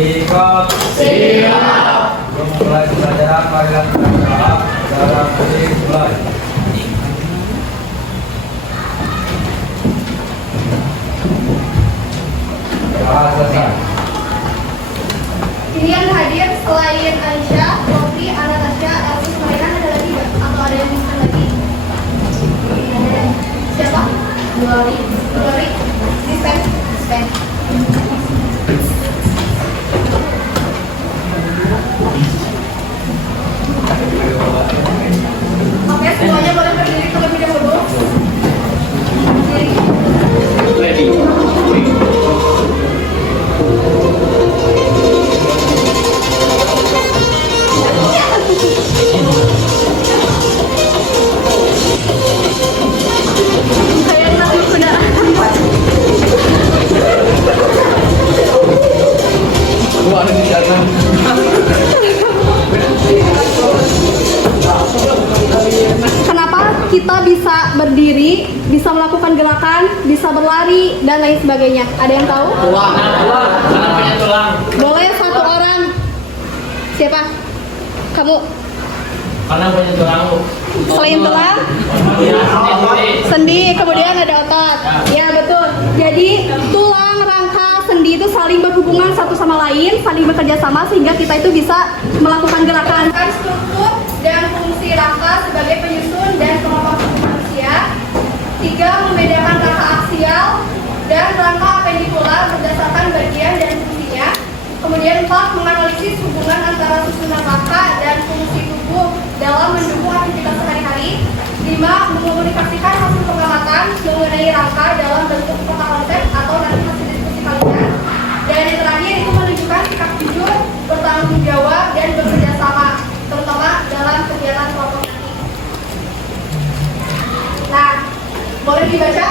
Siap. Siap. Mulai pelajaran marilah kita berdoa. Dalam musik mulai. Selesai. Ini yang hadir selain Aisyah, Lutfi, Anastasia, Elvis, Mariana, ada lagi nggak? Atau ada yang bisa lagi? Siapa? Glory. Glory. Dispen. Dispen. Oke, semuanya boleh berdiri terlebih dahulu. Berdiri. Ready. Kayak takut kuda. Gua ada di sana. Kenapa kita bisa berdiri, bisa melakukan gerakan, bisa berlari, dan lain sebagainya? Ada yang tahu? Tulang. Karena punya tulang. Boleh satu orang. Siapa? Kamu. Karena punya tulang. Selain tulang, sendi, kemudian ada otot. Ya betul. Jadi tulang, rangka, sendi itu saling berhubungan satu sama lain, saling bekerja sama sehingga kita itu bisa melakukan gerakan. Struktur dan fungsi rangka sebagai penyusun dan kelompok manusia. 3. Membedakan rangka aksial dan rangka apendikular berdasarkan bagian dan fungsinya. Kemudian 4. Menganalisis hubungan antara susunan rangka dan fungsi tubuh dalam mendukung aktivitas sehari-hari. 5. Mengkomunikasikan hasil pengamatan mengenai rangka dalam bentuk peta konsep atau nanti hasil diskusi kalian. Dan yang terakhir itu menunjukkan sikap jujur, bertanggung jawab, dan bekerja sama, terutama dalam kegiatan kelompok nanti. Nah, boleh dibaca?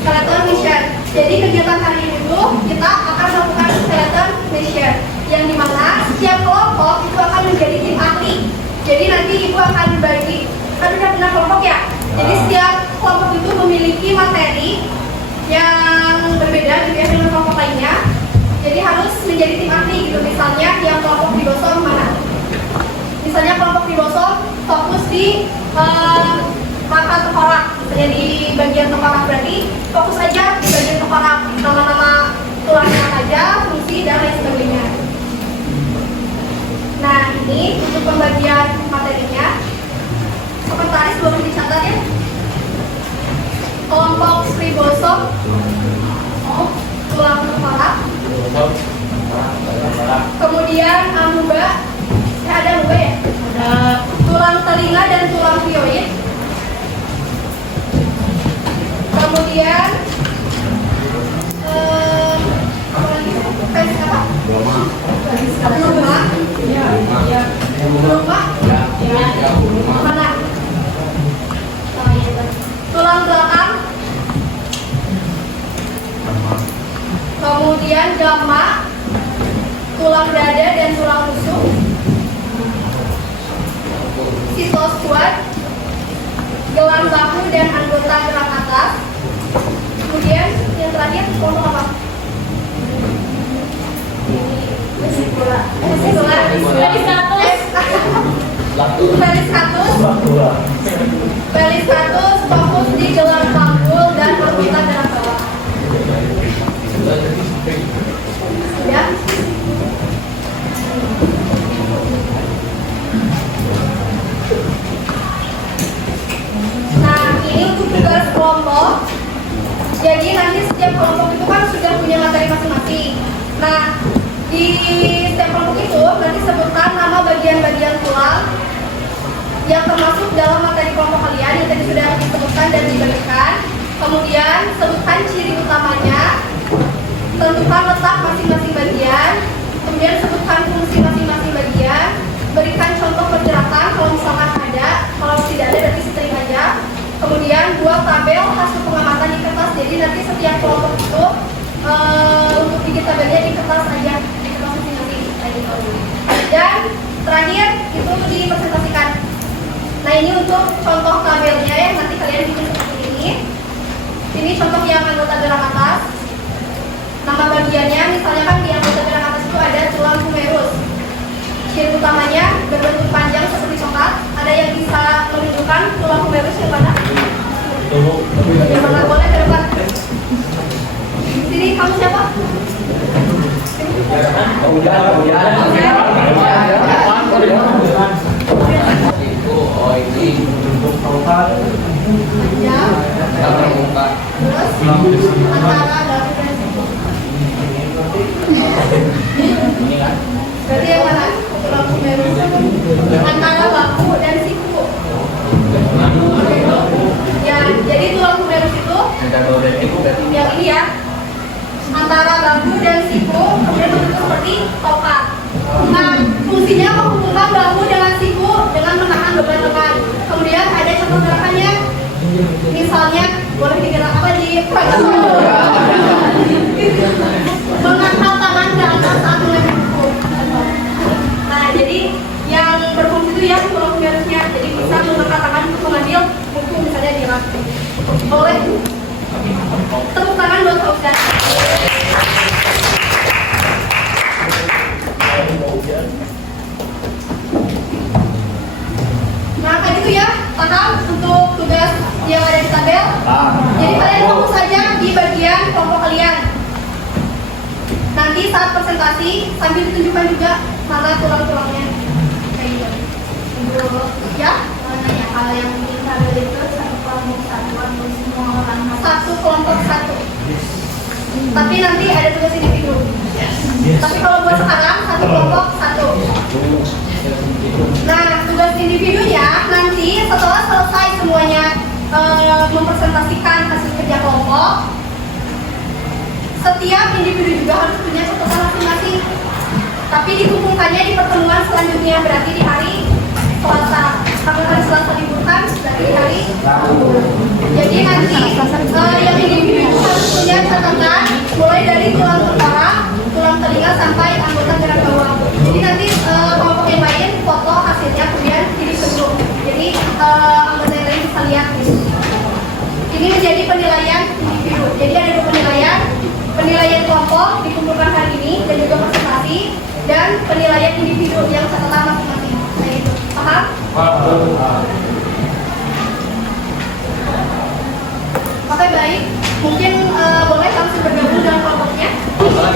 Skeleton mission. Jadi kegiatan hari ini dulu kita akan melakukan skeleton mission, yang dimana setiap kelompok itu akan menjadi tim ahli. Jadi nanti ibu akan berbagi. Kan udah pernah kelompok ya? Jadi setiap kelompok itu memiliki materi yang berbeda gitu ya dengan kelompok lainnya. Jadi harus menjadi tim ahli gitu. Misalnya yang kelompok di Bosong mana? Misalnya kelompok di Bosong fokus di rangka tengkorak. Misalnya di bagian tengkorak berarti fokus aja di bagian tengkorak, nama-nama tulangnya aja, fungsi dan lain sebagainya. Nah ini untuk pembagian materinya. Sekretaris boleh dicatat ya. Kelompok Sri Bosong, tulang tengkorak. Kemudian amuba, ada amuba ya? Ada. Tulang telinga dan tulang hyoid. Kemudian apa lagi? Penis apa? Rumah. Rumah. Mana? Tulang belakang. Kemudian gamma, tulang dada dan tulang rusuk. Sitosquat, gelang bahu dan anggota gerak atas. Kemudian yang terakhir kelompok apa? Vesicula. Velistratus fokus di gelang panggul dan anggota gerak bawah. Ya. Nah, ini untuk tugas kelompok. Jadi nanti setiap kelompok itu kan sudah punya materi masing-masing. Nah, di setiap kelompok itu nanti sebutkan nama bagian-bagian tulang yang termasuk dalam materi kelompok kalian yang tadi sudah disebutkan dan dibagikan. Kemudian sebutkan ciri utamanya, tentukan letak masing-masing bagian, kemudian sebutkan fungsi masing-masing bagian, berikan contoh pergerakan kalau misalkan ada, kalau tidak ada berarti setting aja. Kemudian buat tabel hasil pengamatan di kertas. Jadi nanti setiap kelompok itu untuk bikin tabelnya di kertas aja, di kertas masing-masing. Dan terakhir itu dipresentasikan. Nah ini untuk contoh tabelnya yang nanti kalian bikin seperti ini. Ini contoh yang anggota gerak atas. Nama bagiannya, misalnya kan di anggota gerak atas itu ada tulang humerus. Ciri utamanya berbentuk panjang seperti tongkat. Ada yang bisa menunjukkan tulang humerus yang mana? Yang mana boleh ke depan? Sini, kamu siapa? Itu oh ini Ya. yang terbuka. Terus antara dalam dan siku. Berarti yang mana? Tulang humerus. Antara bahu dan siku. Ya, jadi tulang humerus itu yang ini ya. Antara bahu dan siku kemudian bentuk seperti tongkat. Nah, fungsinya menghubungkan bahu dengan siku dengan menahan beban lengan. Kemudian ada contoh gerakannya. Misalnya boleh digerak apa di mengangkat tangan ke atas saat mengambil buku. Nah, jadi yang berfungsi itu ya tulang humerusnya. Jadi bisa mengangkat tangan untuk mengambil buku misalnya di rak. Boleh tepuk tangan buat Fauzan. Nah, kayak gitu ya, paham untuk tugas yang ada di tabel. Jadi kalian fokus saja di bagian kelompok kalian. Nanti saat presentasi sambil ditunjukkan juga mana tulang-tulangnya. Kayak gitu. Tunggu ya. Kalau yang di tabel itu satu kelompok satu atau semua orang Satu kelompok satu. Tapi nanti ada tugas individu. Tapi kalau buat sekarang satu kelompok satu. Nah, tugas individunya nanti setelah selesai semuanya mempresentasikan hasil kerja kelompok, setiap individu juga harus punya catatan masing-masing. Tapi dikumpulkannya di pertemuan selanjutnya, berarti di hari Selasa. Karena hari Selasa liburkan, berarti di hari Rabu. Jadi nanti yang individu harus punya catatan mulai dari tulang tengkorak, tulang telinga sampai anggota gerak bawah. Jadi nanti kelompok yang lain foto hasilnya kemudian dibentuk. Jadi anggota yang lain bisa lihat. Ini menjadi penilaian individu. Jadi ada dua penilaian. Penilaian kelompok dikumpulkan hari ini dan juga presentasi, dan penilaian individu yang catatan masing-masing. Nah itu, paham? Oke, baik. Mungkin boleh langsung bergabung dengan kelompoknya. Coba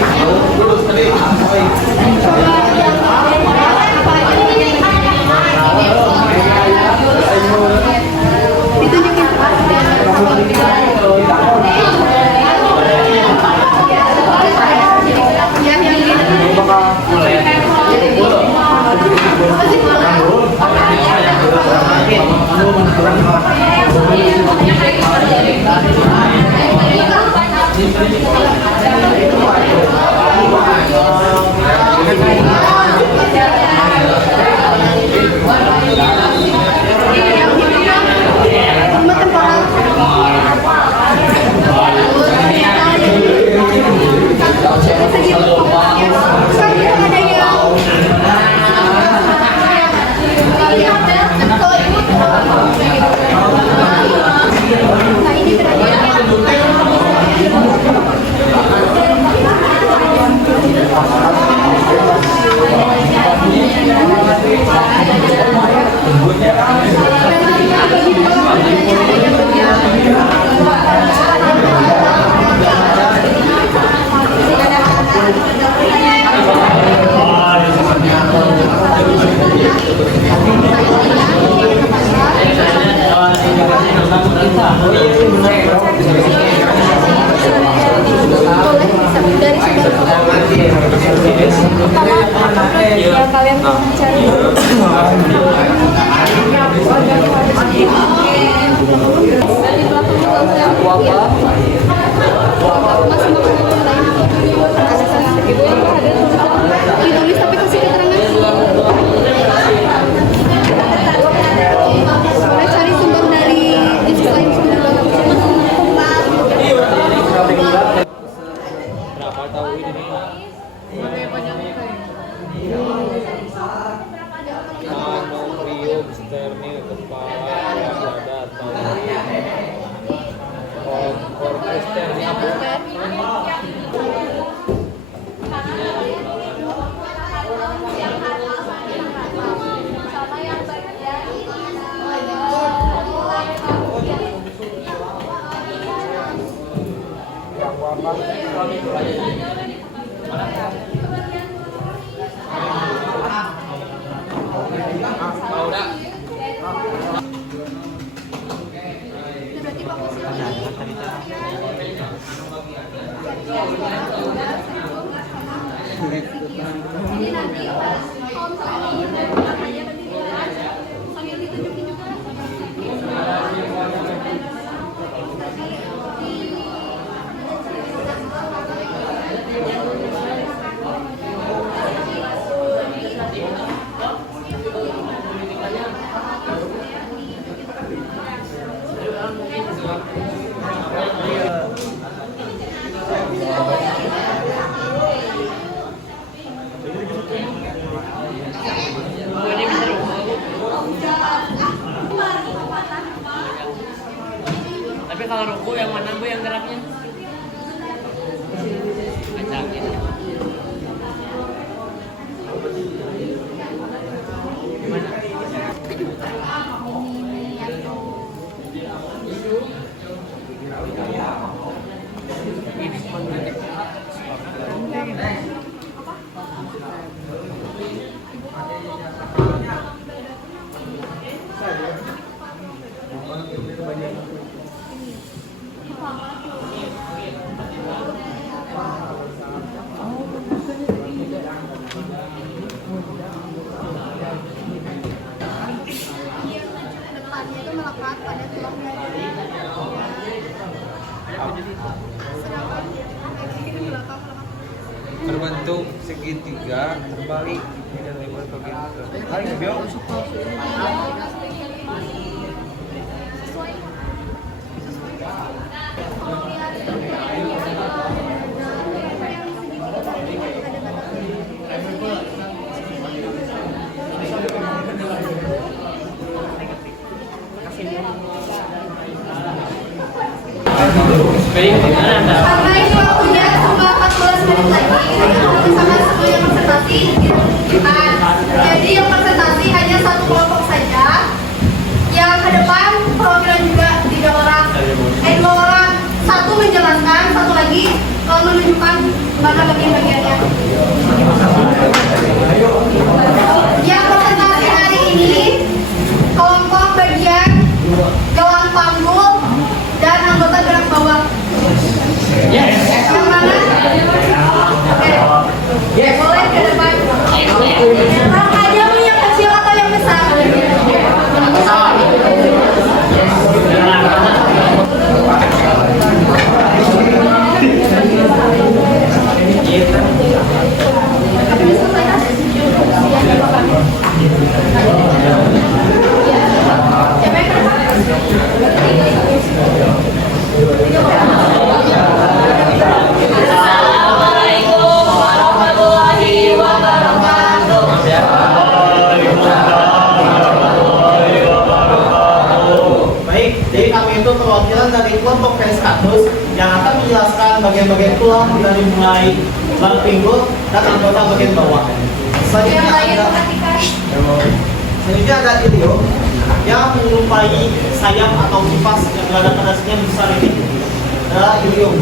yang ditunjukin itu aja. Mau udah. Berarti fokusnya ini jadi nanti pas kalau misalnya ini makanya berarti sambil ditunjukin juga Ini bisa rubuh. Tapi kalau ruku yang mana Bu yang geraknya? Bacakin. Gimana? Ini sebenarnya. depannya itu melekat pada tulang dada sedangkan ini belakang Berbentuk segitiga terbalik tidak lebar begitu. Paling biar karena ini waktunya cuma 14 menit lagi sama sebelum yang presentasi jadi yang presentasi hanya satu kelompok saja yang ke depan perwakilan juga 3 orang 2 orang, satu menjelaskan, satu lagi menunjukkan mana bagian-bagiannya yang presentasi hari ini kelompok bagian gelang panggul dan anggota gerak bawah. Yang mana? Oke. Boleh ke depan. Aja mau yang kecil atau yang besar? Siapa yang ke depan? Assalamualaikum warahmatullahi wabarakatuh. Baik, jadi kami itu perwakilan dari kelompok P100 yang akan menjelaskan bagian-bagian tulang dari mulai bang pinggul dan anggota bagian bawah. Yang lain Selanjutnya ada ilio yang menyerupai sayap atau kipas yang berada pada sini yang besar ini adalah ilium.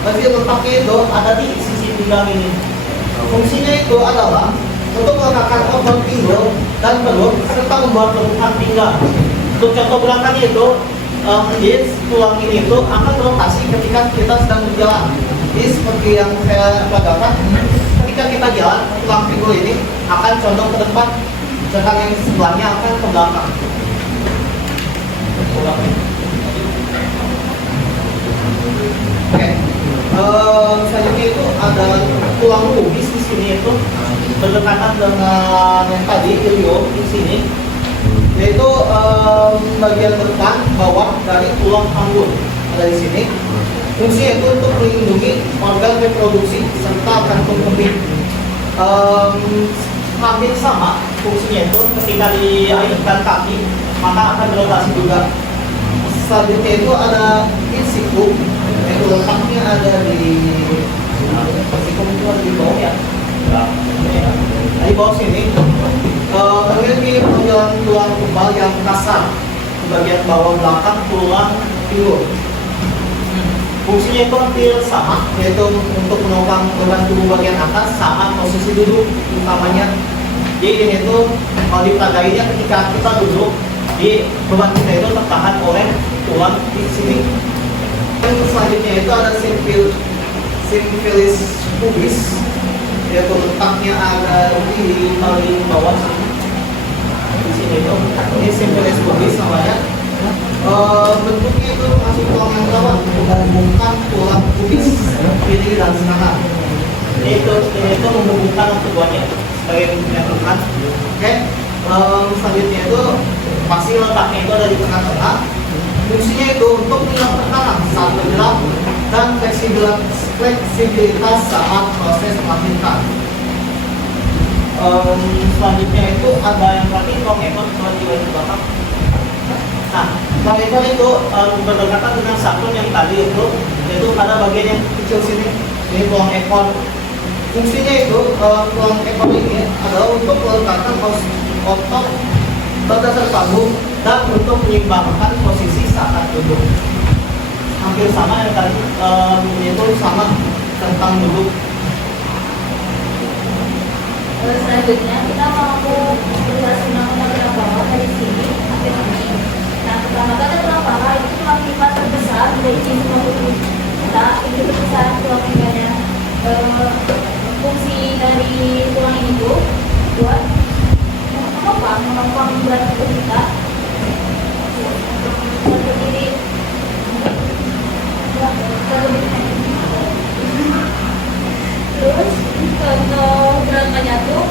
Berarti letaknya itu ada di sisi pinggang ini. Fungsinya itu adalah untuk meletakkan otot pinggul dan perut serta membuat lekukan pinggang. Untuk contoh gerakannya itu, tulang ini itu akan berotasi ketika kita sedang berjalan. Jadi seperti yang saya peragakan, ketika kita jalan, tulang pinggul ini akan condong ke depan, sedangkan yang sebelahnya akan ke belakang. Oke, selanjutnya itu ada tulang pubis di sini itu berdekatan dengan yang tadi ilio di sini, yaitu bagian depan bawah dari tulang panggul ada di sini. Fungsinya itu untuk melindungi organ reproduksi serta kantung kemih. Hampir sama fungsinya itu ketika diairkan kaki maka akan berotasi juga. Selanjutnya itu ada insikum, itu letaknya ada di insikum itu ada di bawah ya. Di bawah sini memiliki penjualan tulang kebal yang kasar di bagian bawah belakang tulang pinggul. Fungsinya itu hampir sama, yaitu untuk menopang beban tubuh bagian atas sama posisi duduk utamanya. Jadi ini itu kalau dipelajarinya ketika kita duduk, di beban kita itu tertahan oleh tulang di sini. Yang selanjutnya itu ada symphysis pubis, yaitu letaknya agak di paling bawah di sini itu. Ini symphysis pubis namanya. Bentuknya itu masih tulang yang rawan, menghubungkan tulang pubis kiri dan kanan. Ini itu menghubungkan keduanya sebagai menyatukan. Oke, selanjutnya itu pasti letaknya itu ada di tengah-tengah. Fungsinya itu untuk menghilangkan tekanan saat bergerak dan fleksibilitas saat proses melahirkan. Selanjutnya itu ada yang tadi long ekor di bagian belakang. Nah, long ekor itu berdekatan dengan sakun yang tadi itu, yaitu pada bagian yang kecil sini. Ini tulang ekor. Fungsinya itu tulang ekor ini adalah untuk meletakkan otot pada dasar panggung dan untuk menyeimbangkan posisi saat duduk. Hampir sama yang tadi, itu sama tentang duduk. Selanjutnya kita mau melihat undang-undang tulang paha dari sini sampai sini. Nah, pertama kali tulang paha itu tulang lipat terbesar dari semua tubuh kita. Ini terbesar tulang pinggangnya. Fungsi dari tulang ini tuh buat menopang berat tubuh kita. Berdiri. Terus untuk gerakannya tuh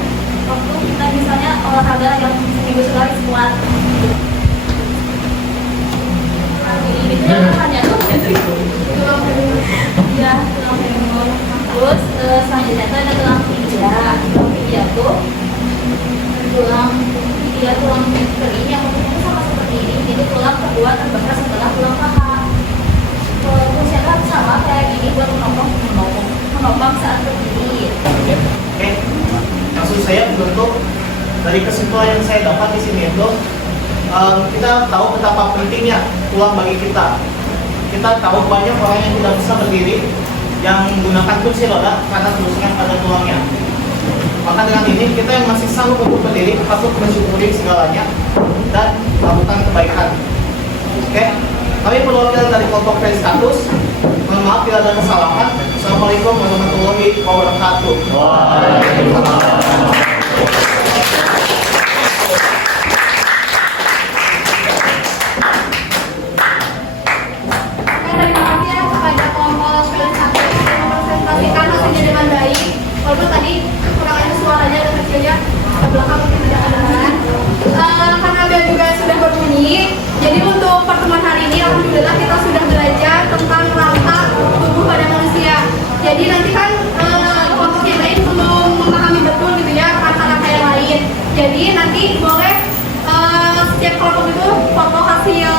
waktu kita misalnya olahraga yang seminggu sekali squat. Ini tuh gerakannya tuh ya tulang femur. Terus selanjutnya tuh ada tulang tibia. Tulang tibia tuh tulang kering yang bentuknya sama seperti ini. Itu tulang kedua terbesar setelah tulang paha. Fungsinya sama kayak gini buat menopang saat berdiri. Oke, maksud saya bentuk dari kesimpulan yang saya dapat di sini itu kita tahu betapa pentingnya tulang bagi kita. Kita tahu banyak orang yang tidak bisa berdiri yang menggunakan kursi roda karena terusnya pada tulangnya. Maka dengan ini kita yang masih sanggup untuk berdiri patut mensyukuri segalanya dan melakukan kebaikan. Oke, kami perwakilan dari kelompok Fred Status. Mohon maaf bila ada kesalahan. Assalamualaikum warahmatullahi wabarakatuh. Terima kasih ya kepada kelompok Fred Status yang mempresentasikan hasilnya dengan baik. Walaupun tadi kekurangannya suaranya dan kecilnya ke belakang mungkin tidak kedengaran. Karena bel juga sudah berbunyi, jadi untuk pertemuan hari ini alhamdulillah kita sudah belajar tentang rangka tubuh pada manusia. Jadi nanti kan kelompok yang lain belum memahami betul gitu ya rangka-rangka yang lain. Jadi nanti boleh setiap kelompok itu foto hasil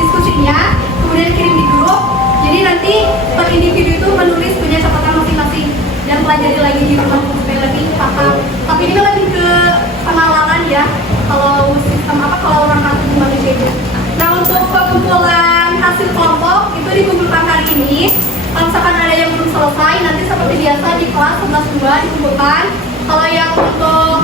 diskusinya, kemudian kirim di grup. Jadi nanti per individu itu menulis punya catatan masing-masing dan pelajari lagi di rumah supaya lebih paham. Tapi ini lebih ke pengenalan ya. Kalau sistem kalau rangka tubuh manusia itu. Nah, untuk pengumpulan hasil kelompok itu dikumpulkan hari ini. Kalau misalkan ada yang belum selesai, nanti seperti biasa di kelas 11.2 dikumpulkan. Kalau yang untuk